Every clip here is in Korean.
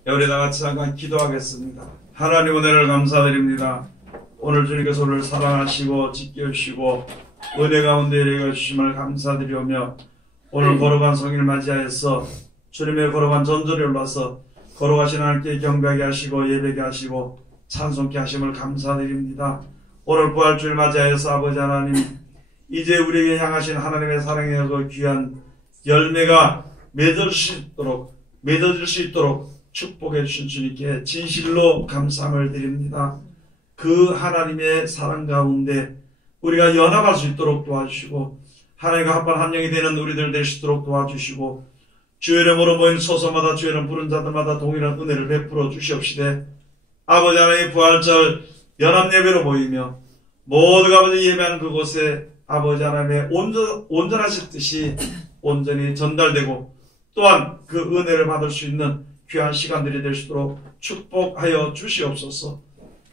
우리 다 같이 잠깐 기도하겠습니다. 하나님 은혜를 감사드립니다. 오늘 주님께서 우리를 사랑하시고 지켜주시고 은혜 가운데 이르게 주심을 감사드리오며 오늘 거룩한 성일을 맞이하여서 주님의 거룩한 전절에 올라서 거룩하신 하나님께 경배하게 하시고 예배하게 하시고 찬송케 하심을 감사드립니다. 오늘 부활주일 맞이하여서 아버지 하나님, 이제 우리에게 향하신 하나님의 사랑의 그 귀한 열매가 맺어질 수 있도록 축복해 주신 주님께 진실로 감사함을 드립니다. 그 하나님의 사랑 가운데 우리가 연합할 수 있도록 도와주시고 하나님과 합한 한 영이 되는 우리들 될 수 있도록 도와주시고 주의 이름으로 모인 소서마다 주의 이름 부른 자들마다 동일한 은혜를 베풀어 주시옵시되 아버지 하나님의 부활절 연합예배로 모이며 모두가 아버지 예배하는 그곳에 아버지 하나님의 온전하신 뜻이 온전히 전달되고 또한 그 은혜를 받을 수 있는 귀한 시간들이 될 수 있도록 축복하여 주시옵소서.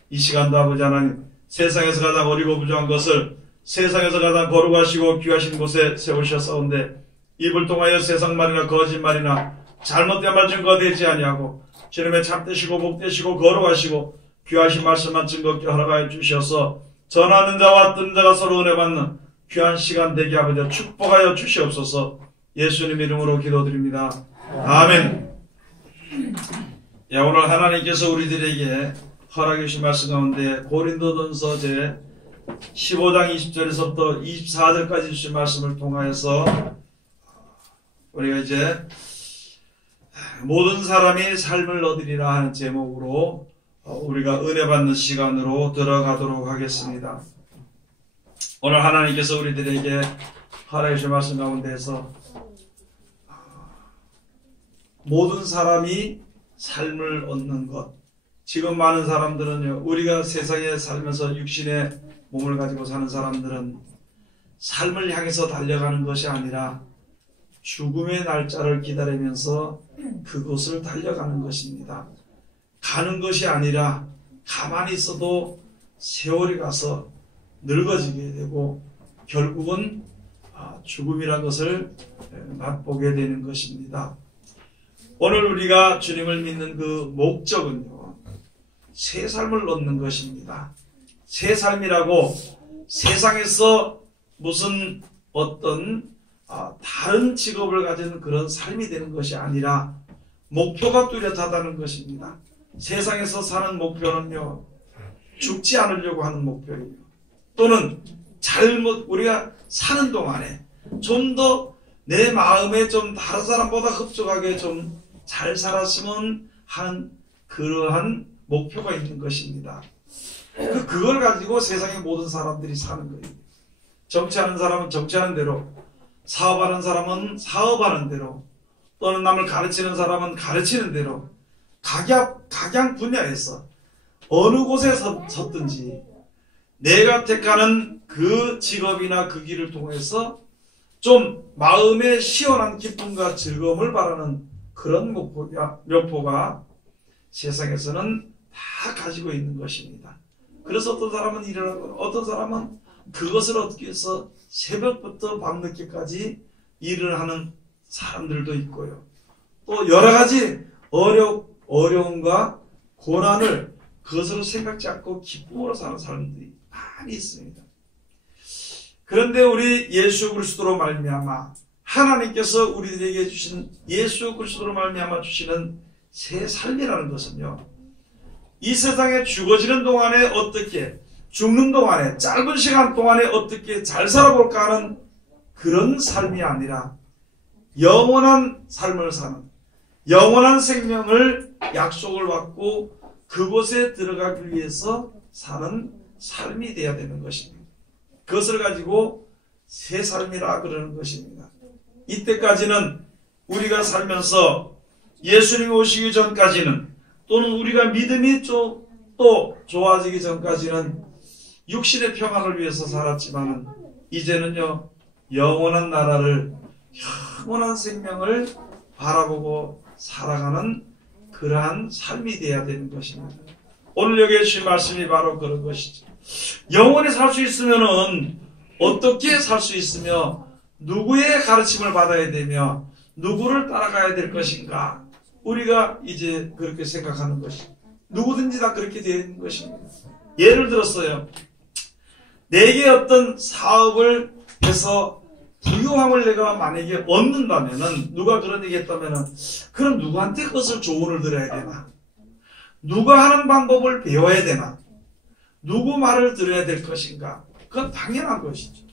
이 시간도 아버지 하나님, 세상에서 가장 어리고 부족한 것을 세상에서 가장 거룩하시고 귀하신 곳에 세우셨사온데 입을 통하여 세상말이나 거짓말이나 잘못된 말 증거되지 아니하고 주님의 참되시고 복되시고 거룩하시고 귀하신 말씀만 증거케 허락하여 주셔서 전하는 자와 듣는 자가 서로 은혜 받는 귀한 시간 되게 아버지 축복하여 주시옵소서. 예수님 이름으로 기도드립니다. 아멘. 오늘 하나님께서 우리들에게 허락해 주신 말씀 가운데 고린도전서 제 15장 20절에서부터 24절까지 주신 말씀을 통하여서 우리가 이제 모든 사람이 삶을 얻으리라 하는 제목으로 우리가 은혜 받는 시간으로 들어가도록 하겠습니다. 오늘 하나님께서 우리들에게 허락해 주신 말씀 가운데에서 모든 사람이 삶을 얻는 것. 지금 많은 사람들은요, 우리가 세상에 살면서 육신의 몸을 가지고 사는 사람들은 삶을 향해서 달려가는 것이 아니라 죽음의 날짜를 기다리면서 그곳을 달려가는 것입니다. 가는 것이 아니라 가만히 있어도 세월이 가서 늙어지게 되고 결국은 죽음이라는 것을 맛보게 되는 것입니다. 오늘 우리가 주님을 믿는 그 목적은요, 새 삶을 얻는 것입니다. 새 삶이라고 세상에서 무슨 어떤 다른 직업을 가진 그런 삶이 되는 것이 아니라 목표가 뚜렷하다는 것입니다. 세상에서 사는 목표는요, 죽지 않으려고 하는 목표예요. 또는 우리가 사는 동안에 좀 더 내 마음에 좀 다른 사람보다 흡족하게 좀 잘 살았으면 하는 그러한 목표가 있는 것입니다. 그걸 가지고 세상의 모든 사람들이 사는 거예요. 정치하는 사람은 정치하는 대로, 사업하는 사람은 사업하는 대로, 또는 남을 가르치는 사람은 가르치는 대로 각양 분야에서 어느 곳에 섰든지 내가 택하는 그 직업이나 그 길을 통해서 좀 마음의 시원한 기쁨과 즐거움을 바라는 그런 목표가 세상에서는 다 가지고 있는 것입니다. 그래서 어떤 사람은 일을 하고 어떤 사람은 그것을 얻기 위해서 새벽부터 밤늦게까지 일을 하는 사람들도 있고요. 또 여러 가지 어려움과 고난을 그것으로 생각지 않고 기쁨으로 사는 사람들이 많이 있습니다. 그런데 우리 예수 그리스도로 말미암아 하나님께서 우리들에게 주신 예수 그리스도로 말미암아 주시는 새 삶이라는 것은요, 이 세상에 죽어지는 동안에 어떻게, 죽는 동안에 짧은 시간 동안에 어떻게 잘 살아볼까 하는 그런 삶이 아니라 영원한 삶을 사는, 영원한 생명을 약속을 받고 그곳에 들어가기 위해서 사는 삶이 되어야 되는 것입니다. 그것을 가지고 새 삶이라 그러는 것입니다. 이때까지는 우리가 살면서 예수님이 오시기 전까지는, 또는 우리가 믿음이 또 좋아지기 전까지는 육신의 평안을 위해서 살았지만 이제는요, 영원한 나라를, 영원한 생명을 바라보고 살아가는 그러한 삶이 되어야 되는 것입니다. 오늘 여기에 주신 말씀이 바로 그런 것이죠. 영원히 살 수 있으면은 어떻게 살 수 있으며 누구의 가르침을 받아야 되며 누구를 따라가야 될 것인가? 우리가 이제 그렇게 생각하는 것이 누구든지 다 그렇게 되는 것입니다. 예를 들었어요. 내게 어떤 사업을 해서 부유함을 내가 만약에 얻는다면은 누가 그런 얘기 했다면은 그럼 누구한테 그것을 조언을 들어야 되나? 누가 하는 방법을 배워야 되나? 누구 말을 들어야 될 것인가? 그건 당연한 것이죠.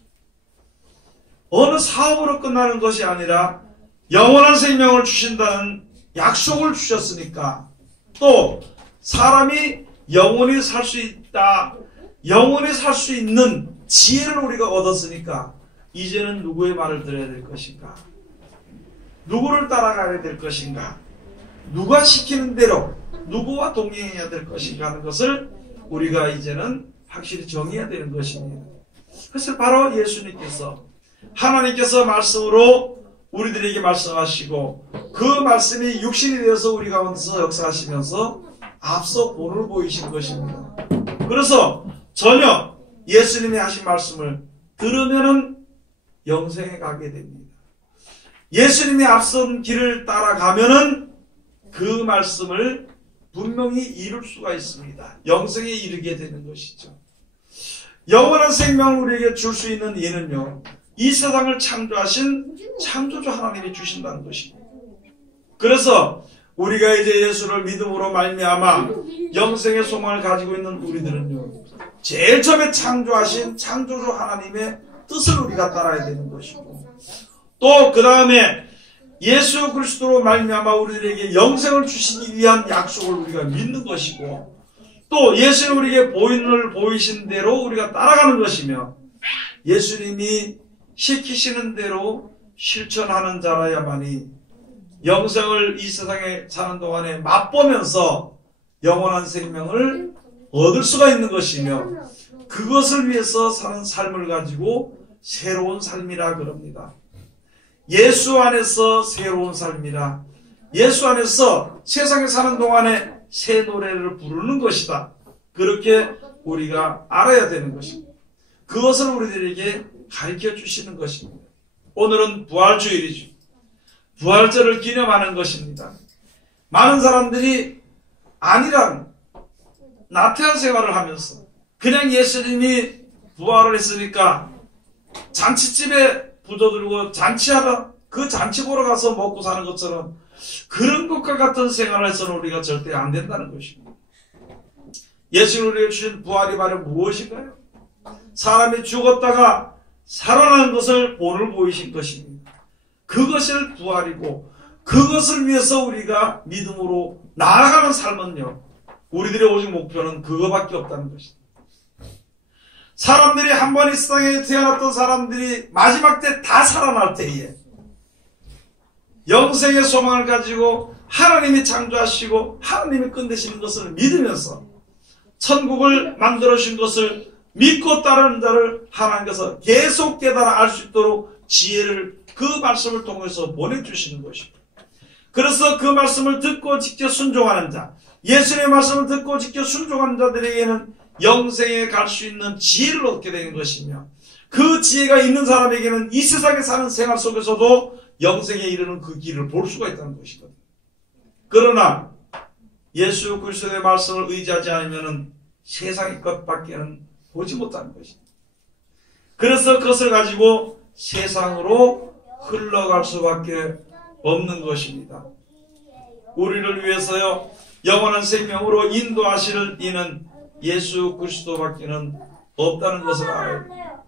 어느 사업으로 끝나는 것이 아니라 영원한 생명을 주신다는 약속을 주셨으니까 또 사람이 영원히 살 수 있다. 영원히 살 수 있는 지혜를 우리가 얻었으니까 이제는 누구의 말을 들어야 될 것인가? 누구를 따라가야 될 것인가? 누가 시키는 대로 누구와 동행해야 될 것인가 하는 것을 우리가 이제는 확실히 정해야 되는 것입니다. 그래서 바로 예수님께서 하나님께서 말씀으로 우리들에게 말씀하시고 그 말씀이 육신이 되어서 우리 가운데서 역사하시면서 앞서 본을 보이신 것입니다. 그래서 전혀 예수님이 하신 말씀을 들으면은 영생에 가게 됩니다. 예수님이 앞선 길을 따라가면은 그 말씀을 분명히 이룰 수가 있습니다. 영생에 이르게 되는 것이죠. 영원한 생명을 우리에게 줄 수 있는 예는요, 이 세상을 창조하신 창조주 하나님이 주신다는 것입니다. 그래서 우리가 이제 예수를 믿음으로 말미암아 영생의 소망을 가지고 있는 우리들은요, 제일 처음에 창조하신 창조주 하나님의 뜻을 우리가 따라야 되는 것이고, 또 그 다음에 예수 그리스도로 말미암아 우리들에게 영생을 주시기 위한 약속을 우리가 믿는 것이고, 또 예수님 우리에게 보인을 보이신 대로 우리가 따라가는 것이며, 예수님이 시키시는 대로 실천하는 자라야만이 영생을 이 세상에 사는 동안에 맛보면서 영원한 생명을 얻을 수가 있는 것이며, 그것을 위해서 사는 삶을 가지고 새로운 삶이라 그럽니다. 예수 안에서 새로운 삶이라, 예수 안에서 세상에 사는 동안에 새 노래를 부르는 것이다. 그렇게 우리가 알아야 되는 것입니다. 그것을 우리들에게 가르쳐 주시는 것입니다. 오늘은 부활주일이죠. 부활절을 기념하는 것입니다. 많은 사람들이 아니란 나태한 생활을 하면서 그냥 예수님이 부활을 했으니까 잔치집에 부조들고 잔치하러 그 잔치 보러 가서 먹고 사는 것처럼 그런 것과 같은 생활을 해서는 우리가 절대 안 된다는 것입니다. 예수님 우리에게 주신 부활이 바로 무엇인가요? 사람이 죽었다가 살아나는 것을 본을 보이신 것입니다. 그것을 부활이고, 그것을 위해서 우리가 믿음으로 나아가는 삶은요, 우리들의 오직 목표는 그거밖에 없다는 것입니다. 사람들이 한 번 이 세상에 태어났던 사람들이 마지막 때 다 살아날 때에 영생의 소망을 가지고 하나님이 창조하시고 하나님이 끝내시는 것을 믿으면서 천국을 만들어주신 것을 믿고 따르는 자를 하나님께서 계속 깨달아 알 수 있도록 지혜를 그 말씀을 통해서 보내주시는 것입니다. 그래서 그 말씀을 듣고 지켜 순종하는 자, 예수님의 말씀을 듣고 지켜 순종하는 자들에게는 영생에 갈 수 있는 지혜를 얻게 되는 것이며, 그 지혜가 있는 사람에게는 이 세상에 사는 생활 속에서도 영생에 이르는 그 길을 볼 수가 있다는 것이거든요. 그러나 예수 그리스도의 말씀을 의지하지 않으면 세상의 것밖에는 보지 못하는 것입니다. 그래서 그것을 가지고 세상으로 흘러갈 수밖에 없는 것입니다. 우리를 위해서요, 영원한 생명으로 인도하실 이는 예수 그리스도밖에는 없다는 것을 알아야 합니다.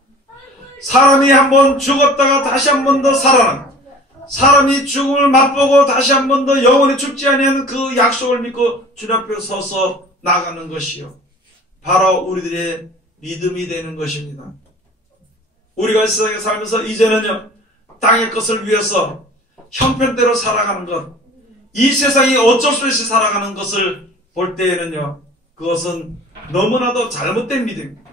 사람이 한번 죽었다가 다시 한 번 더 살아나는, 사람이 죽음을 맛보고 다시 한 번 더 영원히 죽지 아니하는 그 약속을 믿고 주님 앞에 서서 나가는 것이요, 바로 우리들의 믿음이 되는 것입니다. 우리가 이 세상에 살면서 이제는요, 땅의 것을 위해서 형편대로 살아가는 것, 이 세상이 어쩔 수 없이 살아가는 것을 볼 때에는요, 그것은 너무나도 잘못된 믿음입니다.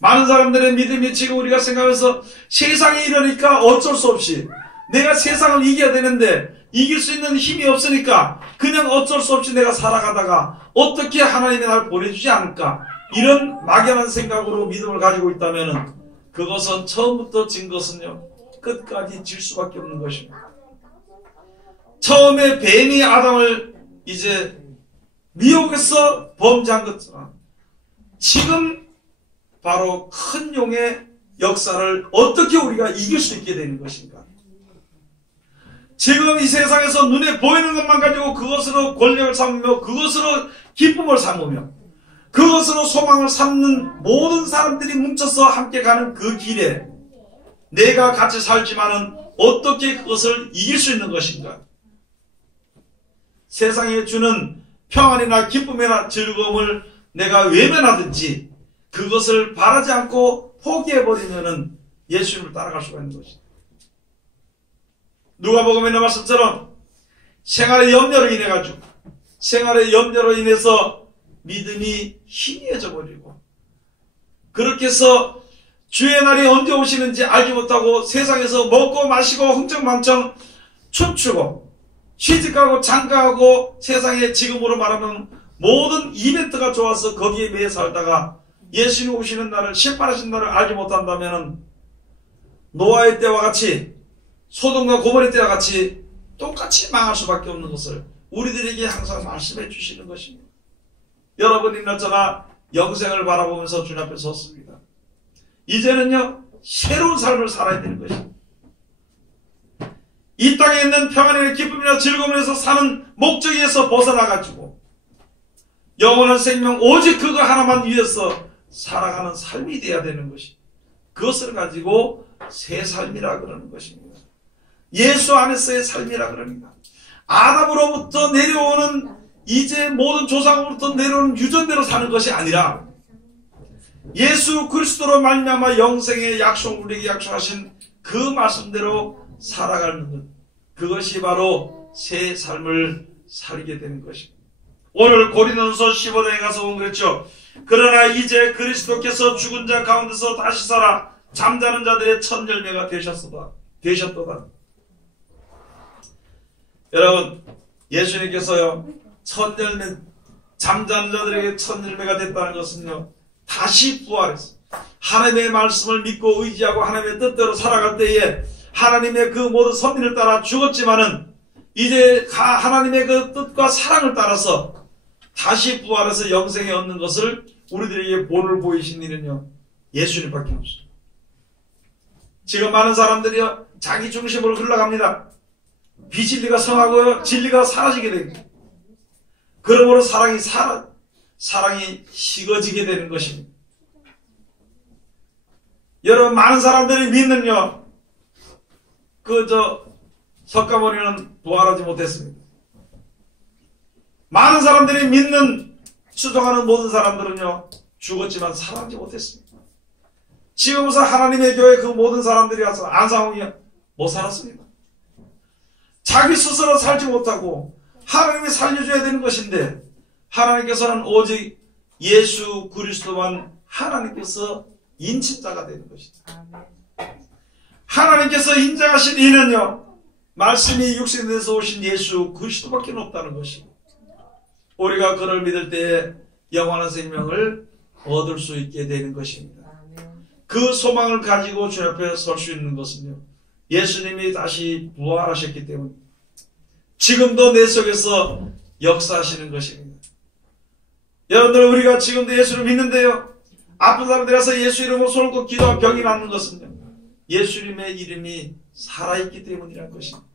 많은 사람들의 믿음이 지금 우리가 생각해서 세상이 이러니까 어쩔 수 없이 내가 세상을 이겨야 되는데 이길 수 있는 힘이 없으니까 그냥 어쩔 수 없이 내가 살아가다가 어떻게 하나님이 나를 보내주지 않을까, 이런 막연한 생각으로 믿음을 가지고 있다면 그것은 처음부터 진 것은요, 끝까지 질 수밖에 없는 것입니다. 처음에 뱀이 아담을 이제 미혹해서 범죄한 것처럼 지금 바로 큰 용의 역사를 어떻게 우리가 이길 수 있게 되는 것인가? 지금 이 세상에서 눈에 보이는 것만 가지고 그것으로 권력을 삼으며 그것으로 기쁨을 삼으며 그것으로 소망을 삼는 모든 사람들이 뭉쳐서 함께 가는 그 길에 내가 같이 살지만은 어떻게 그것을 이길 수 있는 것인가? 세상에 주는 평안이나 기쁨이나 즐거움을 내가 외면하든지 그것을 바라지 않고 포기해버리면은 예수님을 따라갈 수가 있는 것이다. 누가복음에 있는 말씀처럼 생활의 염려로 인해 가지고 생활의 염려로 인해서 믿음이 희미해져 버리고 그렇게 해서 주의 날이 언제 오시는지 알지 못하고 세상에서 먹고 마시고 흥청망청 춤추고 취직하고 장가하고 세상에 지금으로 말하면 모든 이벤트가 좋아서 거기에 매여 살다가 예수님 오시는 날을 심판하신 날을 알지 못한다면 노아의 때와 같이 소돔과 고모리 때와 같이 똑같이 망할 수밖에 없는 것을 우리들에게 항상 말씀해 주시는 것입니다. 여러분이나 저나 영생을 바라보면서 주님 앞에 섰습니다. 이제는요 새로운 삶을 살아야 되는 것입니다. 이 땅에 있는 평안이나 기쁨이나 즐거움에서 사는 목적에서 벗어나가지고 영원한 생명 오직 그거 하나만 위해서 살아가는 삶이 되어야 되는 것입니다. 그것을 가지고 새 삶이라 그러는 것입니다. 예수 안에서의 삶이라 그럽니다. 아담으로부터 내려오는 이제 모든 조상으로부터 내려오는 유전대로 사는 것이 아니라 예수 그리스도로 말미암아 영생의 약속 우리에게 약속하신 그 말씀대로 살아가는 것, 그것이 바로 새 삶을 살게 되는 것입니다. 오늘 고린도서 15장에 가서 보면 그랬죠. 그러나 이제 그리스도께서 죽은 자 가운데서 다시 살아 잠자는 자들의 첫 열매가 되셨도다. 여러분, 예수님께서요 첫 열매, 잠자는 자들에게 첫 열매가 됐다는 것은요 다시 부활했어. 하나님의 말씀을 믿고 의지하고 하나님의 뜻대로 살아갈 때에 하나님의 그 모든 섭리를 따라 죽었지만은 이제 하나님의 그 뜻과 사랑을 따라서 다시 부활해서 영생에 얻는 것을 우리들에게 본을 보이신 이는요 예수님밖에 없어요. 지금 많은 사람들이요 자기 중심으로 흘러갑니다. 비진리가 성하고요 진리가 사라지게 됩니다. 그러므로 사랑이 식어지게 되는 것입니다. 여러분 많은 사람들이 믿는요 석가모니는 부활하지 못했습니다. 많은 사람들이 믿는 추종하는 모든 사람들은요 죽었지만 살아나지 못했습니다. 지금부터 하나님의 교회 그 모든 사람들이 와서 안상홍이 못 살았습니다. 자기 스스로 살지 못하고 하나님이 살려줘야 되는 것인데 하나님께서는 오직 예수 그리스도만 하나님께서 인친자가 되는 것이다. 하나님께서 인정하신 이는요 말씀이 육신에서 오신 예수 그리스도밖에 없다는 것입니다. 우리가 그를 믿을 때에 영원한 생명을 얻을 수 있게 되는 것입니다. 그 소망을 가지고 주 앞에 설 수 있는 것은요 예수님이 다시 부활하셨기 때문에 지금도 내 속에서 역사하시는 것입니다. 여러분들 우리가 지금도 예수를 믿는데요 아픈 사람들 가서 예수 이름으로 손을 꼭 기도하고 병이 낫는 것은요 예수님의 이름이 살아있기 때문이라는 것입니다.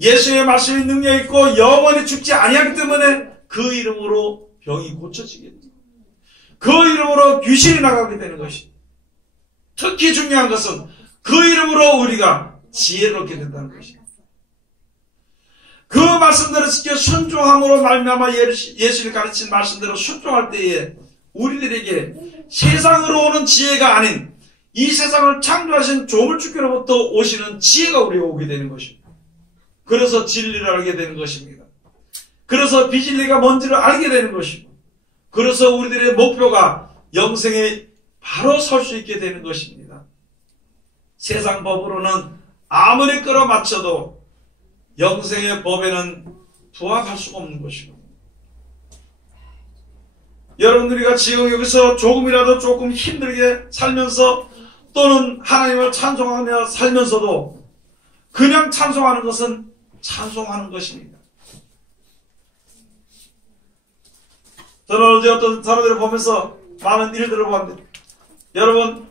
예수의 말씀이 능력 있고 영원히 죽지 아니하기 때문에 그 이름으로 병이 고쳐지게 됩니다. 그 이름으로 귀신이 나가게 되는 것입니다. 특히 중요한 것은 그 이름으로 우리가 지혜를 얻게 된다는 것입니다. 그 말씀대로 지켜 순종함으로 말미암아 예수님이 가르친 말씀대로 순종할 때에 우리들에게 세상으로 오는 지혜가 아닌 이 세상을 창조하신 조물주께로부터 오시는 지혜가 우리가 오게 되는 것입니다. 그래서 진리를 알게 되는 것입니다. 그래서 비진리가 뭔지를 알게 되는 것입니다. 그래서 우리들의 목표가 영생에 바로 설 수 있게 되는 것입니다. 세상 법으로는 아무리 끌어맞춰도 영생의 법에는 부합할 수가 없는 것입니다. 여러분들이가 지금 여기서 조금이라도 조금 힘들게 살면서 또는 하나님을 찬송하며 살면서도 그냥 찬송하는 것은 찬송하는 것입니다. 저는 어제 어떤 사람들을 보면서 많은 일들을 보았는데, 여러분,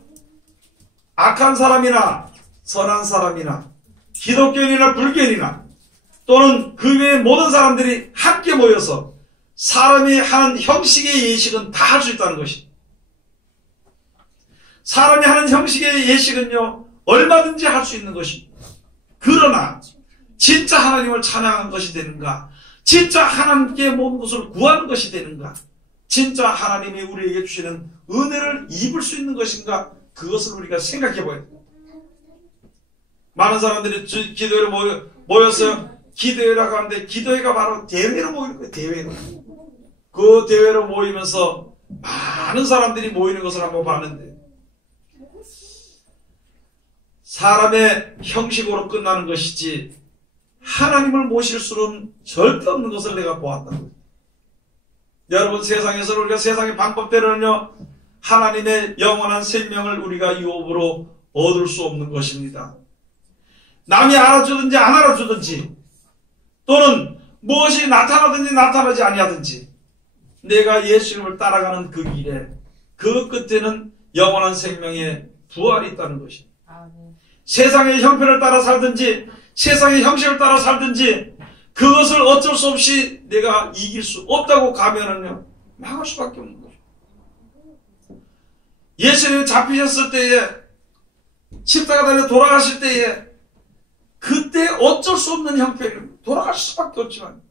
악한 사람이나 선한 사람이나 기독교인이나 불교인이나 또는 그 외의 모든 사람들이 함께 모여서 사람이 하는 형식의 예식은 다 할 수 있다는 것입니다. 사람이 하는 형식의 예식은요, 얼마든지 할 수 있는 것입니다. 그러나 진짜 하나님을 찬양하는 것이 되는가? 진짜 하나님께 모든 것을 구하는 것이 되는가? 진짜 하나님이 우리에게 주시는 은혜를 입을 수 있는 것인가? 그것을 우리가 생각해 봐야 됩니다. 많은 사람들이 기도회로 모였어요. 기도회라고 하는데 기도회가 바로 대회로 모이는 거예요. 대회로. 그 대회로 모이면서 많은 사람들이 모이는 것을 한번 봤는데, 사람의 형식으로 끝나는 것이지 하나님을 모실 수는 절대 없는 것을 내가 보았다는 거예요. 여러분, 세상에서 우리가 세상의 방법대로는요, 하나님의 영원한 생명을 우리가 유업으로 얻을 수 없는 것입니다. 남이 알아주든지 안 알아주든지, 또는 무엇이 나타나든지 나타나지 아니하든지, 내가 예수님을 따라가는 그 길에, 그 끝에는 영원한 생명의 부활이 있다는 것입니다. 세상의 형편을 따라 살든지 세상의 형식을 따라 살든지 그것을 어쩔 수 없이 내가 이길 수 없다고 가면은요, 망할 수밖에 없는 거죠. 예수님이 잡히셨을 때에, 십자가 달려 돌아가실 때에, 그때 어쩔 수 없는 형편이 돌아가실 수밖에 없지만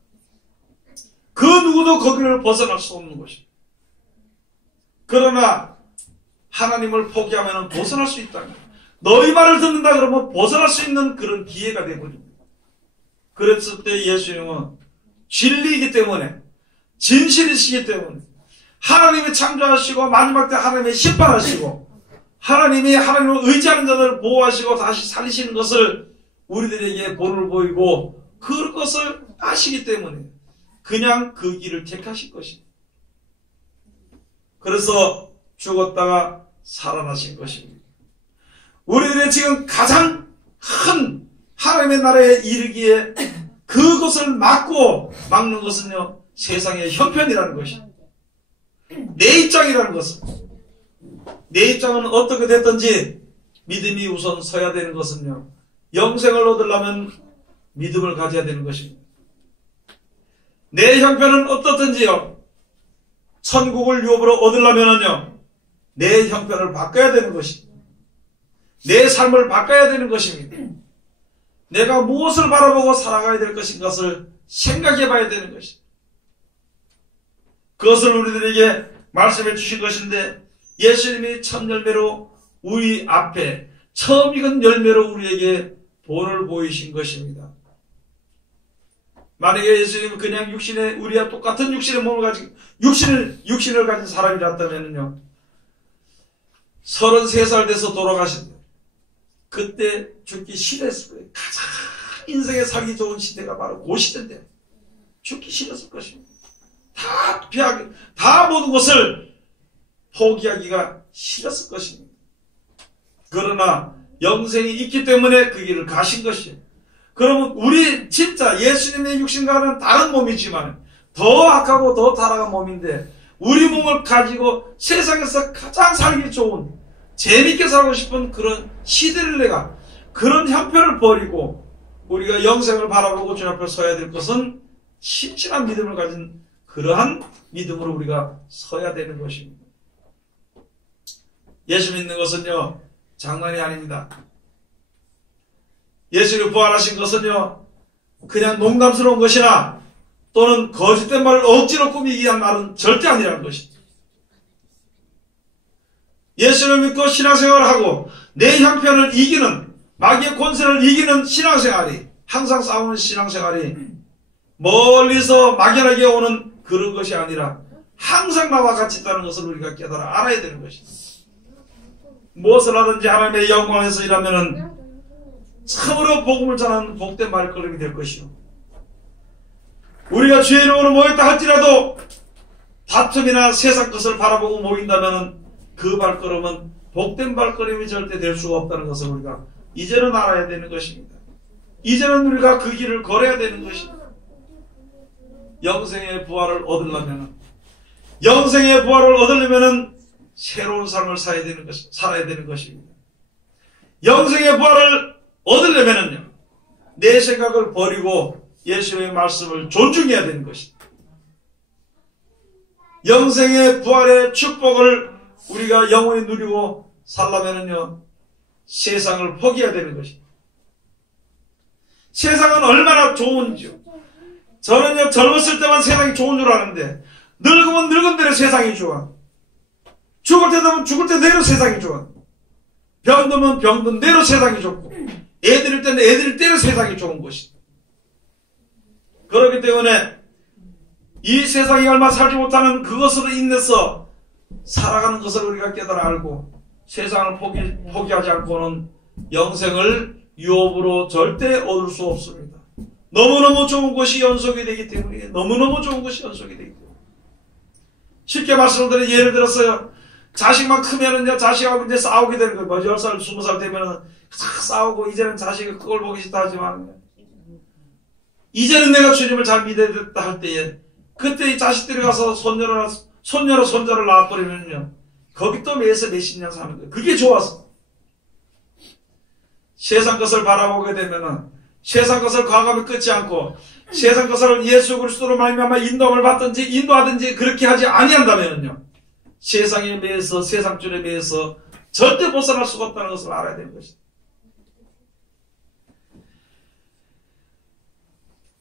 그 누구도 거기를 벗어날 수 없는 것입니다. 그러나 하나님을 포기하면 벗어날 수 있다는 거예요. 너희 말을 듣는다 그러면 벗어날 수 있는 그런 기회가 되어버립니다. 그랬을 때 예수님은 진리이기 때문에, 진실이시기 때문에, 하나님이 창조하시고 마지막 때 하나님이 심판하시고 하나님이 하나님을 의지하는 자들을 보호하시고 다시 살리시는 것을 우리들에게 본을 보이고 그것을 아시기 때문에 그냥 그 길을 택하실 것입니다. 그래서 죽었다가 살아나신 것입니다. 우리들의 지금 가장 큰 하나님의 나라에 이르기에 그것을 막는 것은요, 세상의 형편이라는 것입니다. 내 입장이라는 것은, 내 입장은 어떻게 됐든지 믿음이 우선 서야 되는 것은요, 영생을 얻으려면 믿음을 가져야 되는 것입니다. 내 형편은 어떻든지요, 천국을 유업으로 얻으려면요, 내 형편을 바꿔야 되는 것입니다. 내 삶을 바꿔야 되는 것입니다. 내가 무엇을 바라보고 살아가야 될 것인가를 생각해 봐야 되는 것입니다. 그것을 우리들에게 말씀해 주신 것인데, 예수님이 첫 열매로 우리 앞에 처음 익은 열매로 우리에게 본을 보이신 것입니다. 만약에 예수님이 그냥 우리와 똑같은 육신의 몸을 가지고 육신을 가진 사람이었다면요, 33살 돼서 돌아가신다. 그때 죽기 싫었을 거예요. 가장 인생에 살기 좋은 시대가 바로 그 시대인데 죽기 싫었을 것입니다. 다 모든 것을 포기하기가 싫었을 것입니다. 그러나 영생이 있기 때문에 그 길을 가신 것이에요. 그러면 우리 진짜 예수님의 육신과는 다른 몸이지만 더 악하고 더 타락한 몸인데, 우리 몸을 가지고 세상에서 가장 살기 좋은, 재밌게 살고 싶은 그런 시대를 내가, 그런 형편을 버리고 우리가 영생을 바라보고 주 앞에 서야 될 것은 신실한 믿음을 가진 그러한 믿음으로 우리가 서야 되는 것입니다. 예수 믿는 것은요, 장난이 아닙니다. 예수를 부활하신 것은요, 그냥 농담스러운 것이나 또는 거짓된 말을 억지로 꾸미기 위한 말은 절대 아니라는 것입니다. 예수를 믿고 신앙생활을 하고 내 형편을 이기는, 마귀의 권세를 이기는 신앙생활이, 항상 싸우는 신앙생활이 멀리서 막연하게 오는 그런 것이 아니라 항상 나와 같이 있다는 것을 우리가 깨달아 알아야 되는 것입니다. 무엇을 하든지 하나님의 영광에서 일하면은 참으로 복음을 전하는 복된 발걸음이 될 것이요, 우리가 주의 이름으로 모였다 할지라도 다툼이나 세상 것을 바라보고 모인다면 그 발걸음은 복된 발걸음이 절대 될 수가 없다는 것을 우리가 이제는 알아야 되는 것입니다. 이제는 우리가 그 길을 걸어야 되는 것입니다. 영생의 부활을 얻으려면, 영생의 부활을 얻으려면 새로운 삶을 살아야 되는 것입니다. 영생의 부활을 얻으려면요, 내 생각을 버리고 예수의 말씀을 존중해야 되는 것입니다. 영생의 부활의 축복을 우리가 영원히 누리고 살려면요, 세상을 포기해야 되는 것입니다. 세상은 얼마나 좋은지요. 저는요, 젊었을 때만 세상이 좋은 줄 아는데, 늙으면 늙은 대로 세상이 좋아. 죽을 때 되면 죽을 때 대로 세상이 좋아. 병들면 병든 대로 세상이 좋고, 애들일 때는 애들일 대로 세상이 좋은 것이다. 그렇기 때문에 이 세상이 얼마 살지 못하는 그것으로 인해서 살아가는 것을 우리가 깨달아 알고 세상을 포기하지 않고는 영생을 유업으로 절대 얻을 수 없습니다. 너무너무 좋은 것이 연속이 되기 때문에, 너무너무 좋은 것이 연속이 되기 때문에. 쉽게 말씀드리면, 예를 들었어요. 자식만 크면은요, 자식하고 이제 싸우게 되는 거예요. 10살, 20살 되면은 싸우고, 이제는 자식이 그걸 보기 싫다 하지만, 이제는 내가 주님을 잘 믿어야겠다 할 때에, 그때 이 자식들이 가서 손녀로 손자를 낳아버리면요, 거기 또 매에서 몇십 년 사는 거예요. 그게 좋아서. 세상 것을 바라보게 되면은, 세상 것을 과감히 끊지 않고, 세상 것을 예수 그리스도로 말미암아 인도함을 받든지 인도하든지 그렇게 하지 아니한다면요, 세상에 매여서, 세상줄에 매여서 절대 벗어날 수가 없다는 것을 알아야 되는 것입니다.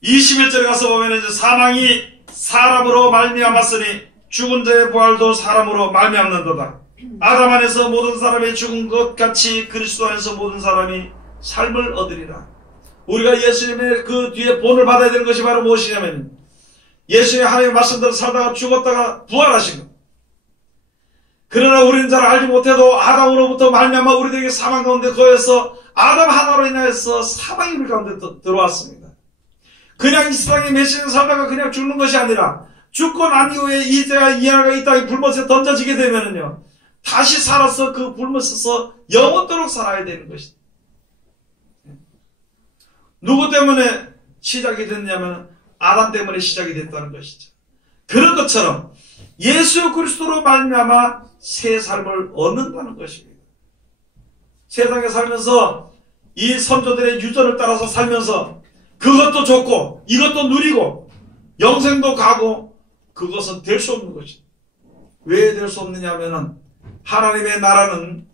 21절에 가서 보면 이제 사망이 사람으로 말미암았으니 죽은 자의 부활도 사람으로 말미암는도다. 아담 안에서 모든 사람이 죽은 것 같이 그리스도 안에서 모든 사람이 삶을 얻으리라. 우리가 예수님의 그 뒤에 본을 받아야 되는 것이 바로 무엇이냐면, 예수님의 하나님의 말씀대로 살다가 죽었다가 부활하신 것. 그러나 우리는 잘 알지 못해도 아담으로부터 말미암아 우리들에게 사망 가운데 거해서 아담 하나로 인하여서 사망이 우리 가운데 들어왔습니다. 그냥 이 세상에 몇십 년 살다가 그냥 죽는 것이 아니라, 죽고 난 이후에 이제야 이 하나가 이 땅에 불못에 던져지게 되면은요, 다시 살아서 그 불못에서 영원토록 살아야 되는 것이다. 누구 때문에 시작이 됐냐면 아담 때문에 시작이 됐다는 것이죠. 그런 것처럼 예수 그리스도로 말미암아 새 삶을 얻는다는 것입니다. 세상에 살면서 이 선조들의 유전을 따라서 살면서 그것도 좋고 이것도 누리고 영생도 가고, 그것은 될 수 없는 것입니다. 왜 될 수 없느냐 하면은, 하나님의 나라는,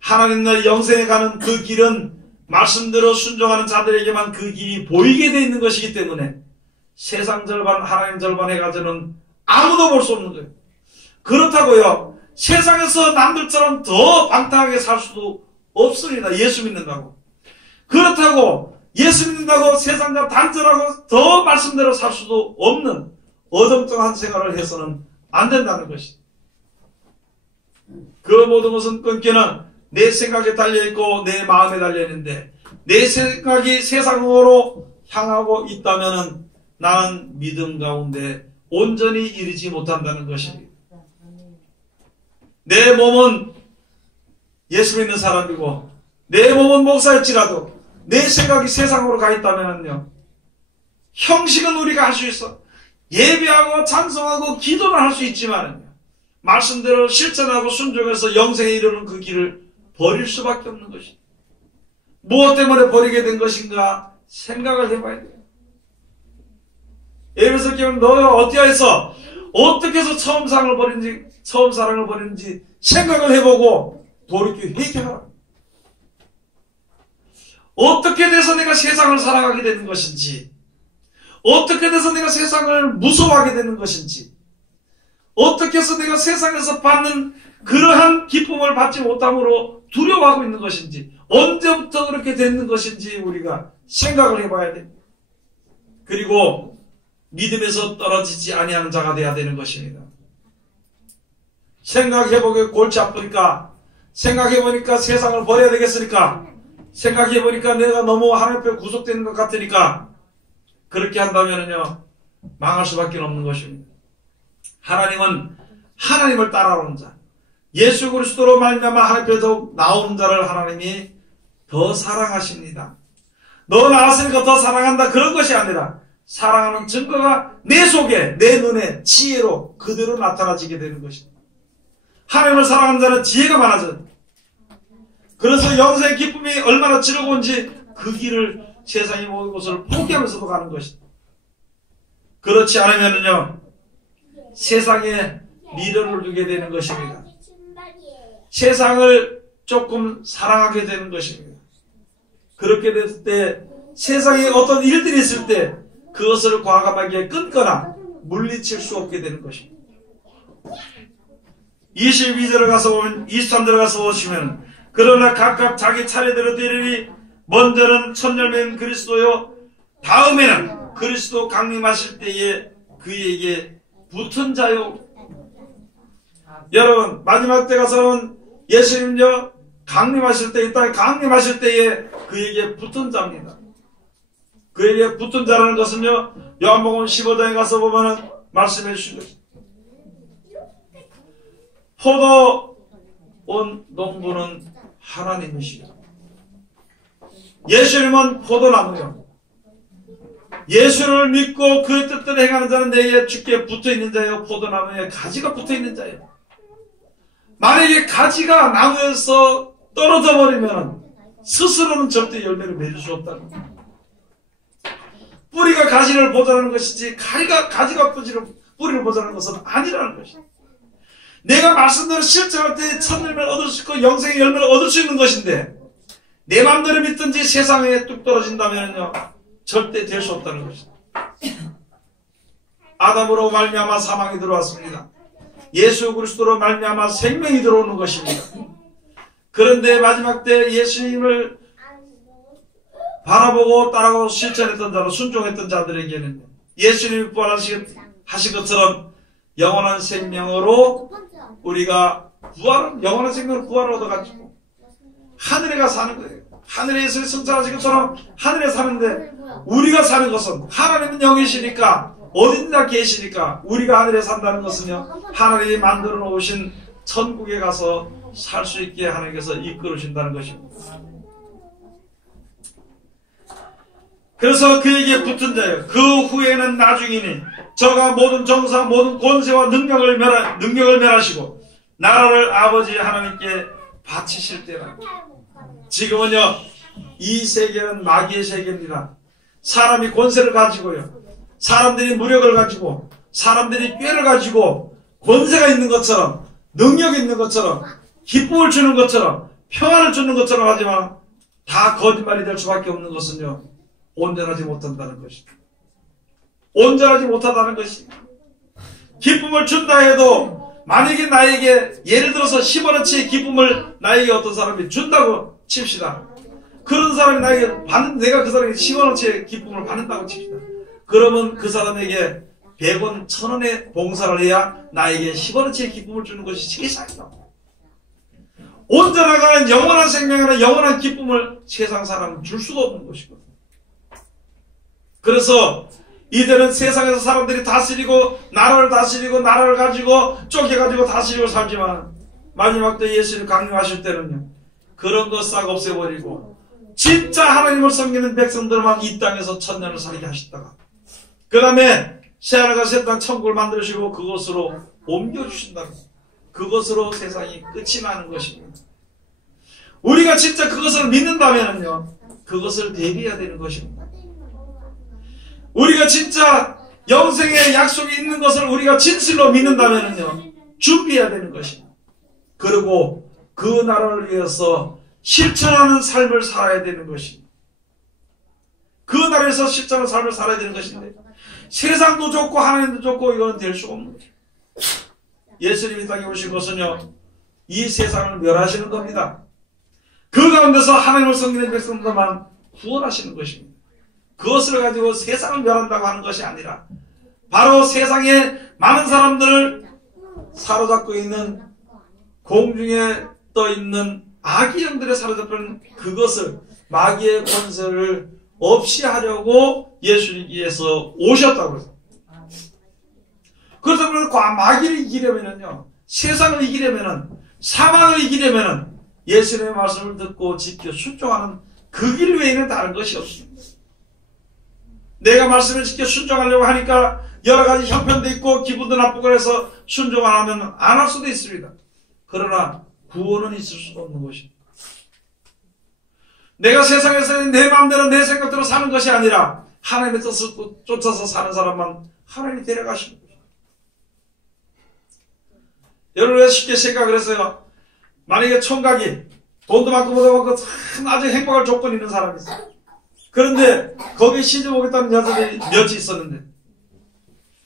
하나님 나라 영생에 가는 그 길은 말씀대로 순종하는 자들에게만 그 길이 보이게 되어 있는 것이기 때문에, 세상 절반, 하나님 절반 해가지고는 아무도 볼 수 없는 거예요. 그렇다고요, 세상에서 남들처럼 더 방탕하게 살 수도 없습니다. 예수 믿는다고. 그렇다고 예수 믿는다고 세상과 단절하고 더 말씀대로 살 수도 없는 어정쩡한 생활을 해서는 안 된다는 것이. 그 모든 것은 끊기는 내 생각에 달려있고 내 마음에 달려있는데, 내 생각이 세상으로 향하고 있다면 나는 믿음 가운데 온전히 이르지 못한다는 것입니다. 내 몸은 예수 믿는 사람이고 내 몸은 목사일지라도 내 생각이 세상으로 가 있다면요, 형식은 우리가 할 수 있어. 예배하고 찬송하고 기도는 할 수 있지만 말씀대로 실천하고 순종해서 영생에 이르는 그 길을 버릴 수밖에 없는 것입니다. 무엇 때문에 버리게 된 것인가 생각을 해봐야 돼요. 에베소 교회는 너가 어떻게 해서 처음 사랑을 버린지 생각을 해보고 돌이켜 회개하라. 어떻게 돼서 내가 세상을 살아가게 되는 것인지, 어떻게 돼서 내가 세상을 무서워하게 되는 것인지, 어떻게 해서 내가 세상에서 받는 그러한 기쁨을 받지 못함으로 두려워하고 있는 것인지, 언제부터 그렇게 됐는 것인지 우리가 생각을 해봐야 됩니다. 그리고 믿음에서 떨어지지 아니하는 자가 되어야 되는 것입니다. 생각해보게 골치 아프니까, 생각해보니까 세상을 버려야 되겠으니까, 생각해보니까 내가 너무 하나님 앞에 구속되는 것 같으니까, 그렇게 한다면요, 망할 수밖에 없는 것입니다. 하나님은 하나님을 따라오는 자, 예수 그리스도로 말미암아 하나님 앞에서 나오는 자를 하나님이 더 사랑하십니다. 너 나왔으니까 더 사랑한다 그런 것이 아니라 사랑하는 증거가 내 속에 내 눈에 지혜로 그대로 나타나지게 되는 것입니다. 하나님을 사랑하는 자는 지혜가 많아져요. 그래서 영생의 기쁨이 얼마나 즐거운지 그 길을 세상의 모든 것을 포기하면서도 가는 것입니다. 그렇지 않으면요 세상에 미련을 두게 되는 것입니다. 세상을 조금 사랑하게 되는 것입니다. 그렇게 됐을 때 세상에 어떤 일들이 있을 때 그것을 과감하게 끊거나 물리칠 수 없게 되는 것입니다. 22절에 가서 보면 23절에 가서 보시면 그러나 각각 자기 차례대로 되리니 먼저는 첫 열매인 그리스도요 다음에는 그리스도 강림하실 때에 그에게 붙은 자요. 여러분 마지막 때 가서는 예수님요 강림하실 때 이 땅에 강림하실 때에 그에게 붙은 자입니다. 그에게 붙은 자라는 것은요 요한복음 15장에 가서 보면은 말씀해 주시죠. 포도원 농부는 하나님이시죠. 예수님은 포도나무요. 예수를 믿고 그의 뜻대로 행하는 자는 내게 주께 붙어있는 자요 포도나무에 가지가 붙어있는 자예요. 만약에 가지가 나무에서 떨어져 버리면 스스로는 절대 열매를 맺을 수 없다는 거예요. 뿌리가 가지를 보존하는 것이지 가지가 뿌리를 보존하는 것은 아니라는 것이죠. 내가 말씀대로 실천할 때 첫 열매를 얻을 수 있고 영생의 열매를 얻을 수 있는 것인데 내 마음대로 믿든지 세상에 뚝 떨어진다면요 절대 될 수 없다는 것이죠. 아담으로 말미암아 사망이 들어왔습니다. 예수 그리스도로 말미암아 생명이 들어오는 것입니다. 그런데 마지막 때 예수님을 바라보고 따라가고 실천했던 자로 순종했던 자들에게는 예수님이 부활하신 것처럼 영원한 생명으로 우리가 영원한 생명으로 부활을 얻어가지고 하늘에 가 사는 거예요. 하늘에서 성찬하신 것처럼 하늘에 사는데 우리가 사는 것은 하나님은 영이시니까 어딘가 계시니까 우리가 하늘에 산다는 것은요 하나님이 만들어 놓으신 천국에 가서 살 수 있게 하나님께서 이끌으신다는 것입니다. 그래서 그에게 붙은 자예요. 그 후에는 나중이니 저가 모든 정사 모든 권세와 능력을 멸하시고 나라를 아버지 하나님께 바치실 때라. 지금은요 이 세계는 마귀의 세계입니다. 사람이 권세를 가지고요 사람들이 무력을 가지고 사람들이 꾀를 가지고 권세가 있는 것처럼 능력이 있는 것처럼 기쁨을 주는 것처럼 평안을 주는 것처럼 하지만 다 거짓말이 될 수밖에 없는 것은요 온전하지 못한다는 것입니다. 온전하지 못하다는 것입니다. 기쁨을 준다 해도 만약에 나에게 예를 들어서 10원어치의 기쁨을 나에게 어떤 사람이 준다고 칩시다. 그런 사람이 나에게 내가 그 사람에게 10원어치의 기쁨을 받는다고 칩시다. 그러면 그 사람에게 100원, 1000원의 봉사를 해야 나에게 10원어치의 기쁨을 주는 것이 세상이다. 온전하고 영원한 생명이나 영원한 기쁨을 세상 사람은 줄 수가 없는 것이거든요. 그래서 이제는 세상에서 사람들이 다스리고 나라를 가지고 쪼개가지고 다스리고 살지만 마지막 때 예수님 강림하실 때는요 그런 거 싹 없애버리고 진짜 하나님을 섬기는 백성들만 이 땅에서 천년을 살게 하시다가 그 다음에 새하늘과 새 땅 천국을 만드시고 그것으로 옮겨주신다는 거예요. 그것으로 세상이 끝이 나는 것입니다. 우리가 진짜 그것을 믿는다면요 그것을 대비해야 되는 것입니다. 우리가 진짜 영생의 약속이 있는 것을 우리가 진실로 믿는다면요 준비해야 되는 것입니다. 그리고 그 나라를 위해서 실천하는 삶을 살아야 되는 것입니다. 그 나라에서 실천하는 삶을 살아야 되는 것인데 세상도 좋고 하나님도 좋고 이건 될 수가 없는 거죠. 예수님이 땅에 오신 것은요 이 세상을 멸하시는 겁니다. 그 가운데서 하나님을 섬기는 백성들만 구원하시는 것입니다. 그것을 가지고 세상을 멸한다고 하는 것이 아니라 바로 세상에 많은 사람들을 사로잡고 있는 공중에 떠있는 아기 영들의 사로잡힌 그것을 마귀의 권세를 없이 하려고 예수님께서 오셨다고 해서 그래서 마귀를 이기려면요 세상을 이기려면은 사망을 이기려면은 예수님의 말씀을 듣고 지켜 순종하는 그 길 외에는 다른 것이 없습니다. 내가 말씀을 지켜 순종하려고 하니까 여러 가지 형편도 있고 기분도 나쁘고 해서 순종 안 하면 안 할 수도 있습니다. 그러나 구원은 있을 수가 없는 것입니다. 내가 세상에서 내 마음대로 내 생각대로 사는 것이 아니라 하나님의 뜻을 쫓아서 사는 사람만 하나님이 데려가시는 거예요. 여러분 왜 쉽게 생각을 했어요? 만약에 총각이 돈도 많고 뭐도 많고 아주 행복할 조건이 있는 사람이 있어요. 그런데 거기에 시집 오겠다는 여자들이 몇이 있었는데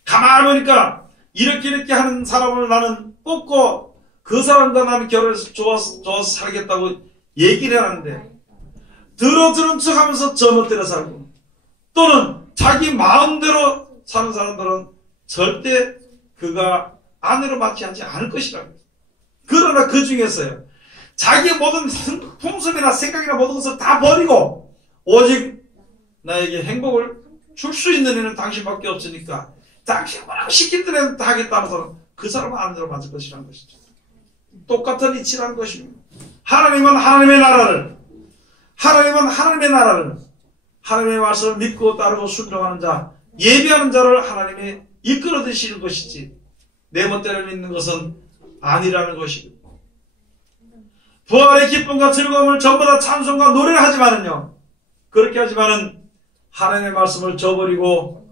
가만히 보니까 이렇게 하는 사람을 나는 뽑고 그 사람과 나는 결혼해서 좋아서 살겠다고 얘기를 하는데 들은 척하면서 저멋대로 살고 또는 자기 마음대로 사는 사람들은 절대 그가 아내로 맞이하지 않을 것이라고. 그러나 그 중에서요 자기의 모든 풍습이나 생각이나 모든 것을 다 버리고 오직 나에게 행복을 줄 수 있는 애는 당신밖에 없으니까 당신이 뭐라고 시킨 대로 다 하겠다는 사람 그 사람은 아내로 맞을 것이라는 것이죠. 똑같은 이치라는 것입니다. 하나님은 하나님의 나라를 하나님의 말씀을 믿고 따르고 순종하는 자 예비하는 자를 하나님이 이끌어 드시는 것이지 내 멋대로 믿는 것은 아니라는 것이고 부활의 기쁨과 즐거움을 전부 다 찬송과 노래를 하지만은요 그렇게 하지만은 하나님의 말씀을 저버리고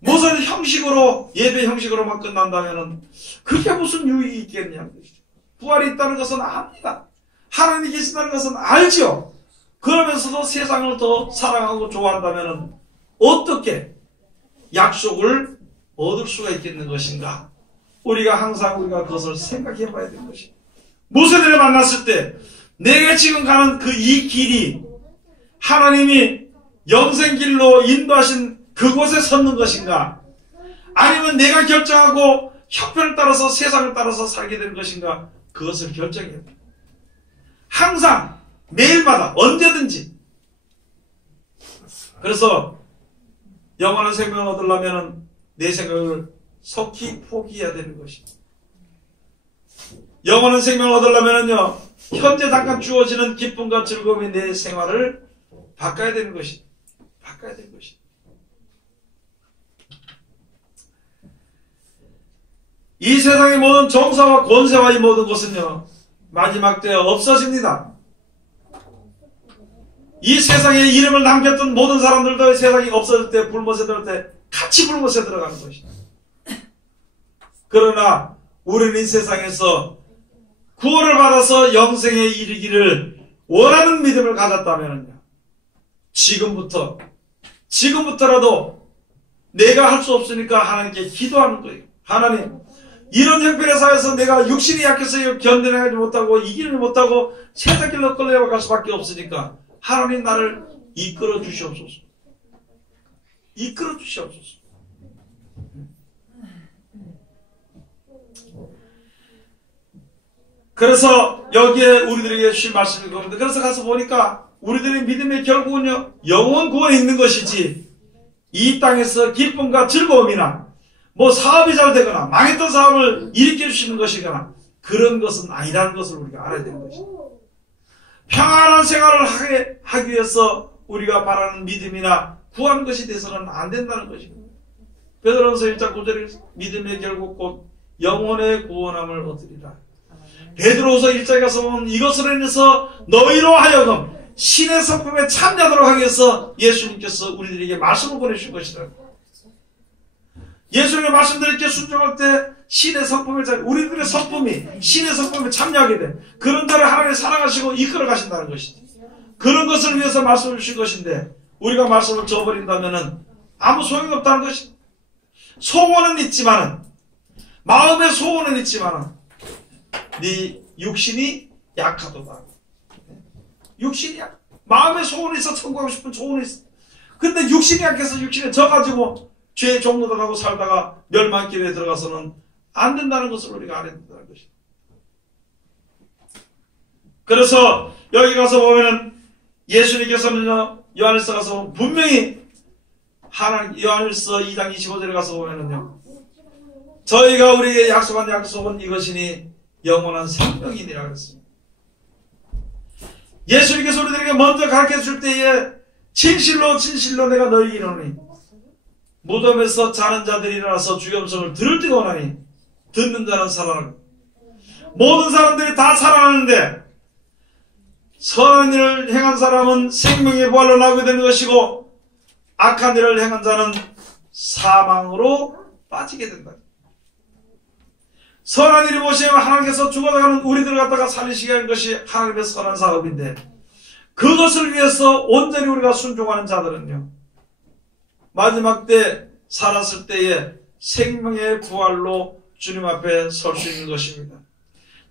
무슨 형식으로 예배 형식으로만 끝난다면은 그게 무슨 유익이 있겠냐는 것이죠. 부활이 있다는 것은 압니다. 하나님이 계신다는 것은 알죠. 그러면서도 세상을 더 사랑하고 좋아한다면은 어떻게 약속을 얻을 수가 있겠는 것인가? 우리가 항상 그것을 생각해 봐야 되는 것입니다. 무슨 일을 만났을 때 내가 지금 가는 그 이 길이 하나님이 영생길로 인도하신 그곳에 섰는 것인가? 아니면 내가 결정하고 형편을 따라서 세상을 따라서 살게 되는 것인가? 그것을 결정해야 됩니다. 항상 매일마다 언제든지. 그래서 영원한 생명을 얻으려면 내 생각을 속히 포기해야 되는 것입니다. 영원한 생명을 얻으려면요 현재 잠깐 주어지는 기쁨과 즐거움이 내 생활을 바꿔야 되는 것입니다. 바꿔야 되는 것입니다. 이 세상의 모든 정사와 권세와 이 모든 것은요 마지막 때에 없어집니다. 이 세상에 이름을 남겼던 모든 사람들도 세상이 없어질 때 불못에 들을 때 같이 불못에 들어가는 것입니다. 그러나 우리는 이 세상에서 구원을 받아서 영생에 이르기를 원하는 믿음을 가졌다면요 지금부터라도 내가 할 수 없으니까 하나님께 기도하는 거예요. 하나님 이런 형편의 사회에서 내가 육신이 약해서 견뎌내지 못하고 이기지 못하고 세상 길로 끌려갈 수밖에 없으니까 하나님 나를 이끌어 주시옵소서. 이끌어 주시옵소서. 그래서 여기에 우리들에게 주신 말씀이 그겁니다. 그래서 가서 보니까 우리들의 믿음의 결국은요 영원 구원에 있는 것이지 이 땅에서 기쁨과 즐거움이나 뭐 사업이 잘 되거나 망했던 사업을 일으켜 주시는 것이거나 그런 것은 아니라는 것을 우리가 알아야 되는 것입니다. 평안한 생활을 하기 위해서 우리가 바라는 믿음이나 구하는 것이 돼서는 안 된다는 것입니다. 베드로전서 1장 9절에 믿음의 결국 곧 영혼의 구원함을 얻으리라. 베드로후서 1장에 가서 보면 이것으로 인해서 너희로 하여금 신의 성품에 참여하도록 하기 위해서 예수님께서 우리들에게 말씀을 보내주신 것이다. 예수님의 말씀들 이렇게 순종할 때 신의 성품에 우리들의 성품이 신의 성품에 참여하게 돼. 그런 자를 하나님 사랑하시고 이끌어 가신다는 것이지. 그런 것을 위해서 말씀을 주신 것인데 우리가 말씀을 저버린다면은 아무 소용이 없다는 것이. 소원은 있지만은 마음의 소원은 있지만은 네 육신이 약하도다. 육신이 약. 마음의 소원이 있어 천국하고 싶은 소원이 있어. 근데 육신이 약해서 육신에 져가지고 죄의 종로당하고 살다가 멸망길에 들어가서는 안 된다는 것을 우리가 알아야 된다는 것이다. 그래서 여기 가서 보면은 예수님께서는요 요한일서 가서 분명히 요한일서 2장 25절에 가서 보면은요 저희가 우리에게 약속한 약속은 이것이니 영원한 생명이니라 그랬습니다. 예수님께서 우리들에게 먼저 가르쳐 줄 때에 진실로 진실로 내가 너희에게 이르노니 무덤에서 자는 자들이 일어나서 주의 음성을 들을 때가 오나니 듣는 자는 살아나고. 모든 사람들이 다 살아나는데 선한 일을 행한 사람은 생명의 부활로 나오게 되는 것이고 악한 일을 행한 자는 사망으로 빠지게 된다. 선한 일이 무엇이냐면 하나님께서 죽어가는 우리들을 갖다가 살리시게 하는 것이 하나님의 선한 사업인데 그것을 위해서 온전히 우리가 순종하는 자들은요, 마지막 때 살았을 때에 생명의 부활로 주님 앞에 설 수 있는 것입니다.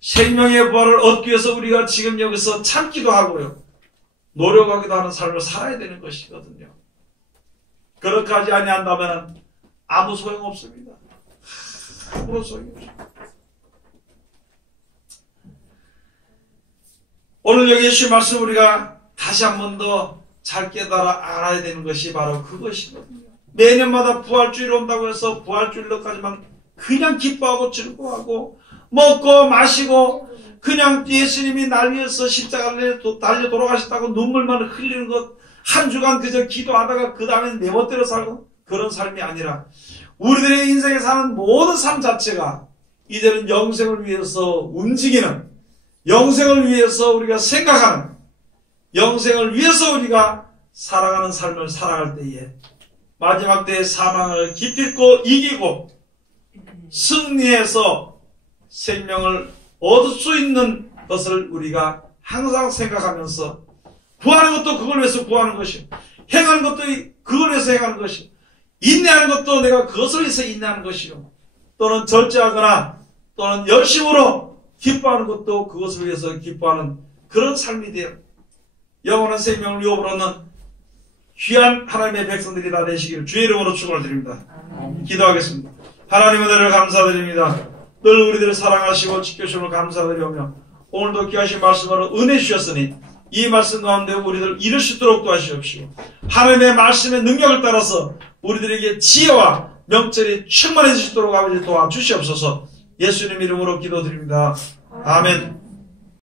생명의 부활을 얻기 위해서 우리가 지금 여기서 참기도 하고요, 노력하기도 하는 삶을 살아야 되는 것이거든요. 그렇게 하지 아니한다면 아무 소용없습니다. 아무런 소용이 없습니다. 오늘 여기 예수의 말씀 우리가 다시 한 번 더 잘 깨달아 알아야 되는 것이 바로 그것이거든요. 매년마다 부활주일 온다고 해서 부활주일로까지만 그냥 기뻐하고 즐거워하고 먹고 마시고 그냥 예수님이 날 위해서 십자가를 달려 돌아가셨다고 눈물만 흘리는 것, 한 주간 그저 기도하다가 그 다음에 내 멋대로 살고 그런 삶이 아니라 우리들의 인생에 사는 모든 삶 자체가 이제는 영생을 위해서 움직이는, 영생을 위해서 우리가 생각하는, 영생을 위해서 우리가 살아가는 삶을 살아갈 때에 마지막 때의 사망을 기필코 이기고 승리해서 생명을 얻을 수 있는 것을 우리가 항상 생각하면서 구하는 것도 그걸 위해서 구하는 것이고 행하는 것도 그걸 위해서 행하는 것이고 인내하는 것도 내가 그것을 위해서 인내하는 것이고 또는 절제하거나 또는 열심으로 기뻐하는 것도 그것을 위해서 기뻐하는 그런 삶이 되어 영원한 생명을 유업으로는 귀한 하나님의 백성들이 다 되시기를 주의 이름으로 축원드립니다. 기도하겠습니다. 하나님 은혜를 감사드립니다. 늘 우리들을 사랑하시고 지켜주시는 감사드리오며 오늘도 귀하신 말씀으로 은혜 주셨으니 이 말씀 가운데 우리들 이룰 수 있도록 도와주십시오. 하나님의 말씀의 능력을 따라서 우리들에게 지혜와 명철이 충만해질 수 있도록 아버지 도와주시옵소서. 예수님 이름으로 기도드립니다. 아멘.